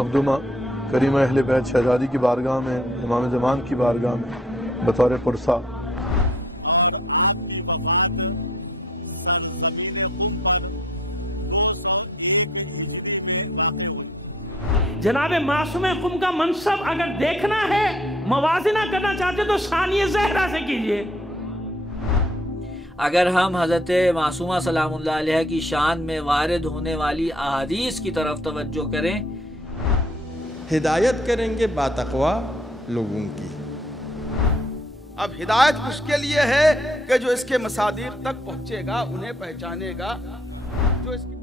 मखदूमा करीमा अहले बैत शहजादी की बारगाह में, इमाम ज़मान की बारगाह में बतौर पुरसा जनाब मासूम कुम का मनसब अगर देखना है, मवाजना करना चाहते तो सानिया ज़हरा से कीजिए। अगर हम हज़रत मासूमा सलामुल्लाह अलैहा की शान में वारिद होने वाली अहादीस की तरफ तवज्जो करें, हिदायत करेंगे बातक़वा लोगों की। अब हिदायत उसके लिए है कि जो इसके मसादिर तक पहुंचेगा, उन्हें पहचानेगा, जो इसकी